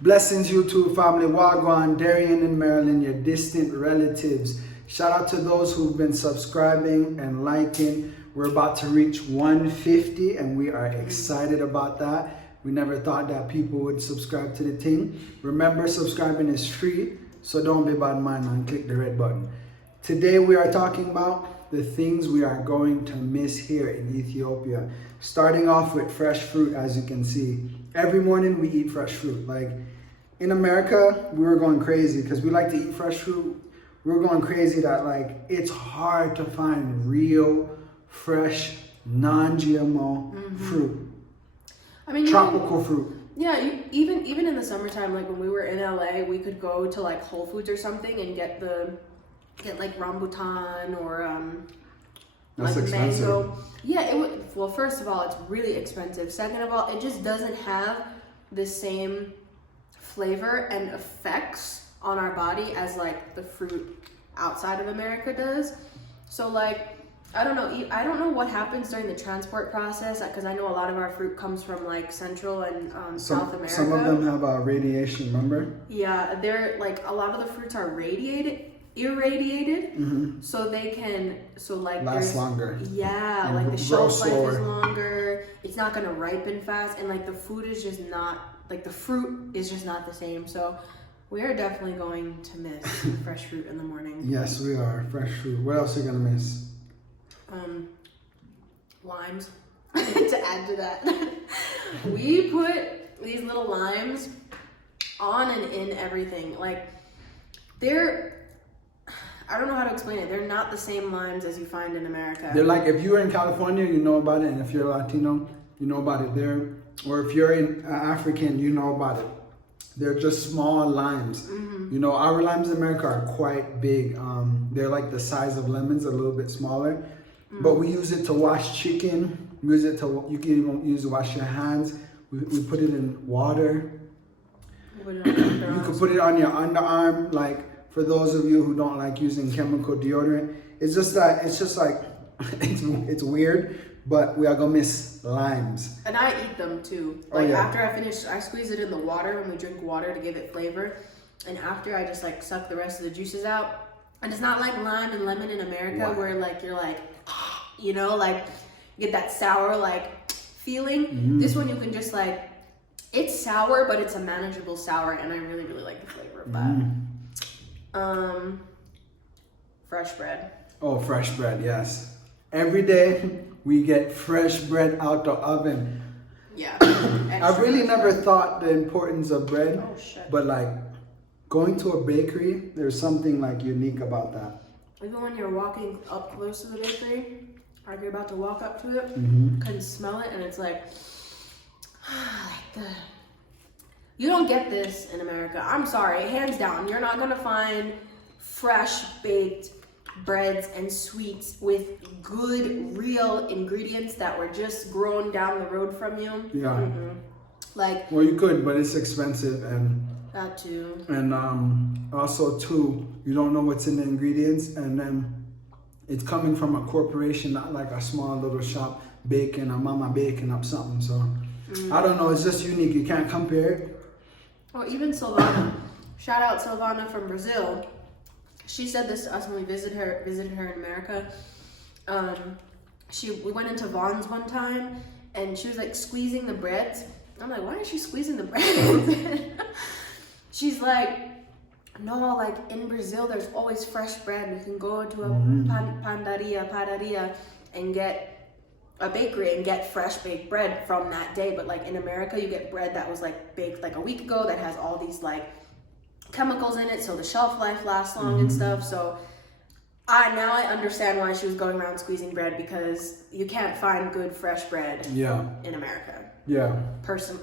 Blessings, YouTube family. Wagwan, Darian and Marilyn, your distant relatives. Shout out to those who've been subscribing and liking. We're about to reach 150 and we are excited about that. We never thought that people would subscribe to the thing. Remember, subscribing is free, so don't be bad mind and click the red button. Today we are talking about the things we are going to miss here in Ethiopia. Starting off with fresh fruit, as you can see. Every morning we eat fresh fruit. Like in America, we were going crazy because we like to eat fresh fruit. We were going crazy that like it's hard to find real, fresh, non-GMO fruit. I mean, tropical fruit. Yeah, even in the summertime, like when we were in LA, we could go to like Whole Foods or something and get like rambutan or That's like expensive. mango. Yeah, it would. Well, first of all, it's really expensive. Second of all, it just doesn't have the same flavor and effects on our body as like the fruit outside of America does. So like, I don't know what happens during the transport process, because I know a lot of our fruit comes from like Central and South America. Some of them have radiation, remember? Yeah, they're like, a lot of the fruits are irradiated, so they can, last longer. Yeah, and like the shelf life slower. is longer. It's not gonna ripen fast, and like the food is just not, like the fruit is just not the same. So we are definitely going to miss fresh fruit in the morning. Yes, we are. Fresh fruit. What else are you gonna miss? Limes. To add to that, we put these little limes on and in everything. Like I don't know how to explain it. They're not the same limes as you find in America. They're like, if you're in California, you know about it, and if you're Latino, you know about it there. Or if you're in African, you know about it. They're just small limes. You know, our limes in America are quite big. They're like the size of lemons, a little bit smaller. But we use it to wash chicken. We use it to, you can even use it to wash your hands. We put it in water. You could put it on your underarm, like for those of you who don't like using chemical deodorant. It's just like, it's weird, but we are gonna miss limes. And I eat them too. Like after I finish, I squeeze it in the water when we drink water to give it flavor. And after, I just like suck the rest of the juices out. And it's not like lime and lemon in America where like you're like, you know, like you get that sour like feeling. This one you can just like, it's sour, but it's a manageable sour, and I really, really like the flavor of that. Fresh bread. Oh, fresh bread, yes. Every day we get fresh bread out the oven. Yeah. I really never thought the importance of bread, but like going to a bakery, there's something like unique about that. Even when you're walking up close to the bakery, or you're about to walk up to it, you can smell it, and it's like you don't get this in America. I'm sorry, hands down. You're not gonna find fresh baked breads and sweets with good, real ingredients that were just grown down the road from you. Yeah. Like, well, you could, but it's expensive, and that too. And also too, you don't know what's in the ingredients, and then it's coming from a corporation, not like a small little shop baking, a mama baking up something. So I don't know, it's just unique. You can't compare it. Or even Silvana. Shout out Silvana from Brazil. She said this to us when we visited her in America. We went into Vaughn's one time, and she was like squeezing the breads. I'm like, why is she squeezing the breads? She's like, no, like in Brazil, there's always fresh bread. You can go to a padaria, and get a bakery and get fresh baked bread from that day. But like in America, you get bread that was like baked like a week ago that has all these like chemicals in it, so the shelf life lasts long and stuff. So now I understand why she was going around squeezing bread, because you can't find good fresh bread in America. Yeah.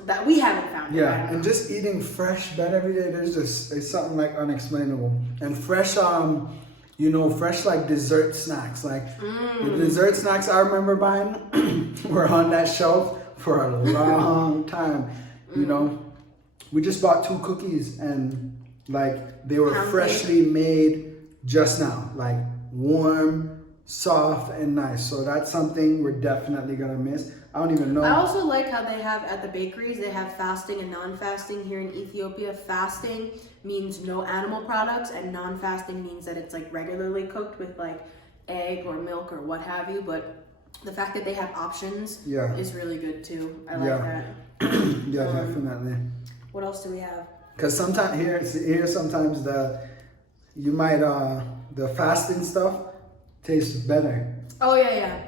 That we haven't found. Yeah, and just eating fresh bread every day, it's something like unexplainable. And fresh, fresh like dessert snacks. Like the dessert snacks I remember buying were on that shelf for a long time. You know, we just bought 2 cookies, and like they were freshly made just now, like warm, soft and nice. So that's something we're definitely gonna miss. I don't even know. I also like how they have at the bakeries, they have fasting and non-fasting. Here in Ethiopia, fasting means no animal products, and non-fasting means that it's like regularly cooked with like egg or milk or what have you. But the fact that they have options is really good too. I like that. Yeah, definitely. What else do we have? Because sometimes here sometimes the fasting stuff tastes better. Oh yeah.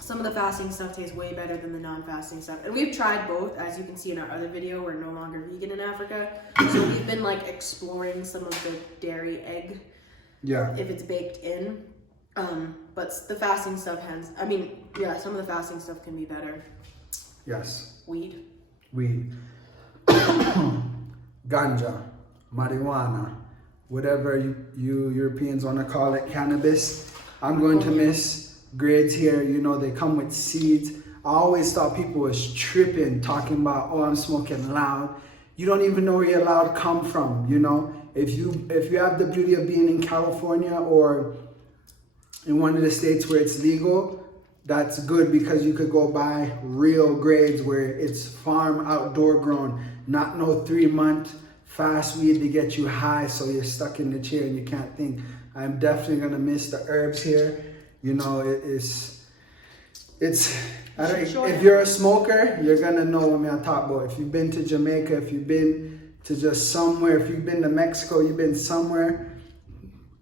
Some of the fasting stuff tastes way better than the non-fasting stuff. And we've tried both. As you can see in our other video, we're no longer vegan in Africa. So we've been like exploring some of the dairy egg. Yeah. If it's baked in. But the fasting stuff some of the fasting stuff can be better. Yes. Weed. Ganja, marijuana, whatever you Europeans want to call it, cannabis. I'm going to miss grades here. You know, they come with seeds. I always thought people was tripping, talking about, oh, I'm smoking loud. You don't even know where your loud come from, you know? If you have the beauty of being in California or in one of the states where it's legal, that's good, because you could go buy real grades where it's farm outdoor grown, not no 3-month fast weed to get you high so you're stuck in the chair and you can't think. I'm definitely gonna miss the herbs here. You know, if you're a smoker, you're gonna know what I'm talking about. If you've been to Jamaica, if you've been to just somewhere, if you've been to Mexico, you've been somewhere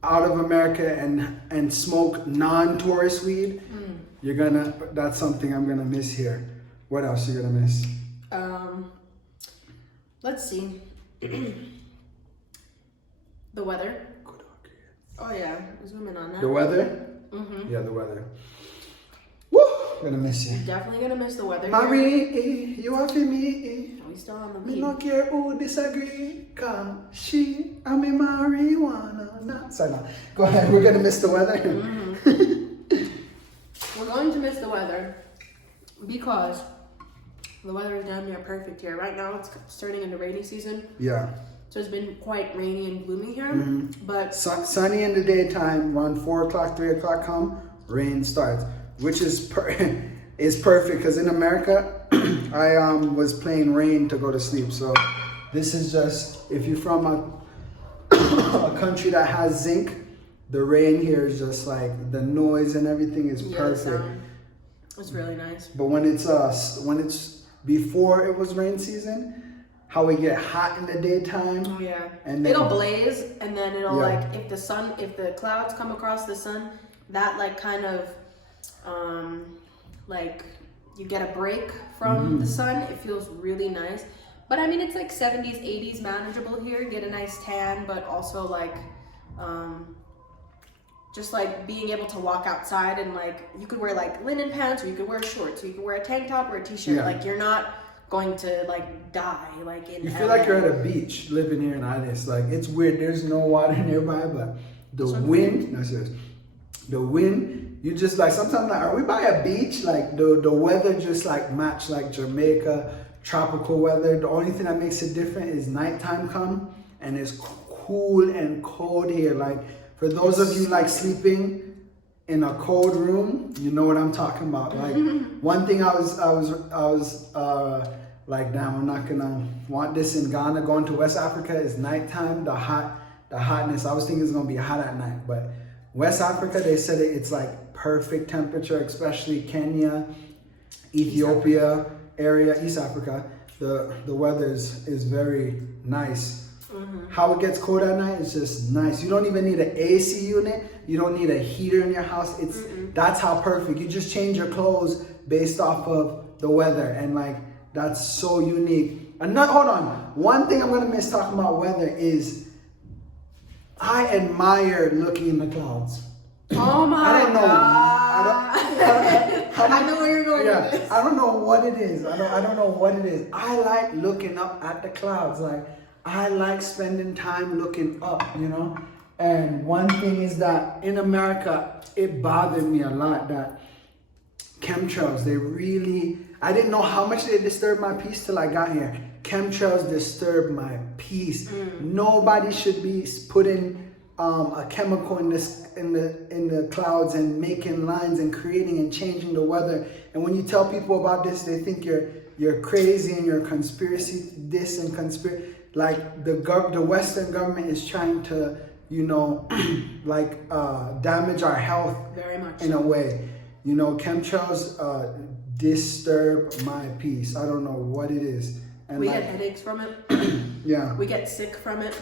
out of America and smoke non-tourist weed, that's something I'm gonna miss here. What else you gonna miss? Let's see. The weather. Oh yeah, zoom in on that. The weather? Mm-hmm. Yeah, the weather. Woo! Gonna miss you. Definitely gonna miss the weather. Marie, you are for me. Are we still on the Me lead? no care who disagree, cause she, I mean marijuana. Nah. Sorry, no. Go ahead, we're gonna miss the weather. Mm-hmm. We're going to miss the weather because the weather is damn near perfect here. Right now it's turning into rainy season. Yeah. So it's been quite rainy and gloomy here. But sunny in the daytime, around 4 o'clock, 3 o'clock come, rain starts. Which is perfect, because in America, I was playing rain to go to sleep. So this is just, if you're from a country that has zinc, the rain here is just like, the noise and everything is perfect. It's really nice. But when it's before it was rain season, how we get hot in the daytime. Oh yeah. And then, it'll blaze, and then it'll if the clouds come across the sun, that like kind of like you get a break from the sun. It feels really nice. But I mean, it's like 70s, 80s manageable here. Get a nice tan, but also like just like being able to walk outside, and like you could wear like linen pants, or you could wear shorts, or you could wear a tank top or a t-shirt. Like you're not going to like die like in you LA. feel like you're at a beach living here in Addis. Like, it's weird, there's no water nearby, but the wind, you just like, sometimes like, are we by a beach? Like the weather just like match like Jamaica tropical weather. The only thing that makes it different is nighttime come and it's cool and cold here. Like, for those of you like sleeping in a cold room, you know what I'm talking about. Like, one thing I was like, damn, I'm not gonna want this in Ghana. Going to West Africa is nighttime. The hotness. I was thinking it's gonna be hot at night, but West Africa, they said it's like perfect temperature, especially Kenya, Ethiopia area, East Africa. The weather is very nice. How it gets cold at night is just nice. You don't even need an AC unit. You don't need a heater in your house. That's how perfect. You just change your clothes based off of the weather, and like, that's so unique. Hold on. One thing I'm gonna miss talking about weather is I admire looking in the clouds. Oh my God. I know where you're going with this. I don't know what it is. I don't know what it is. I like looking up at the clouds. Like, I like spending time looking up, you know? And one thing is that in America, it bothered me a lot that chemtrails, I didn't know how much they disturbed my peace till I got here. Chemtrails disturb my peace. Nobody should be putting a chemical in the clouds and making lines and creating and changing the weather. And when you tell people about this, they think you're crazy and you're conspiracy this and conspiracy. Like the Western government is trying to, like damage our health Very much in a way. Chemtrails disturb my peace. I don't know what it is. And we get headaches from it. Yeah. We get sick from it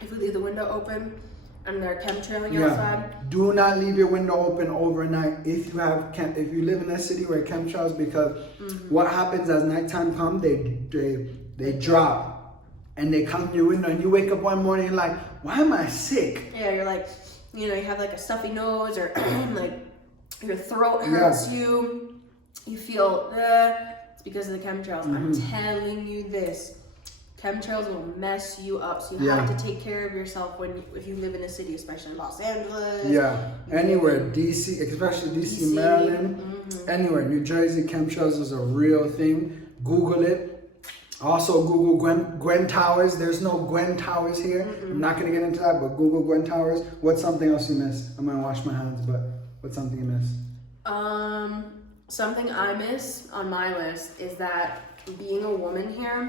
if we leave the window open and they're chemtrailing outside. Do not leave your window open overnight if you live in a city where chemtrails, because what happens as nighttime comes, they drop and they come to your window and you wake up one morning and like, why am I sick? Yeah, you're like, you have like a stuffy nose or like your throat hurts you. You feel it's because of the chemtrails. I'm telling you this. Chemtrails will mess you up. So you have to take care of yourself if you live in a city, especially in Los Angeles. Yeah. Anywhere, DC, especially DC, Maryland, anywhere. New Jersey, chemtrails is a real thing. Google it. Also Google Gwen Towers. There's no Gwen Towers here. I'm not going to get into that, but Google Gwen Towers. What's something else you missed? I'm going to wash my hands, but what's something you missed? Something I miss on my list is that being a woman here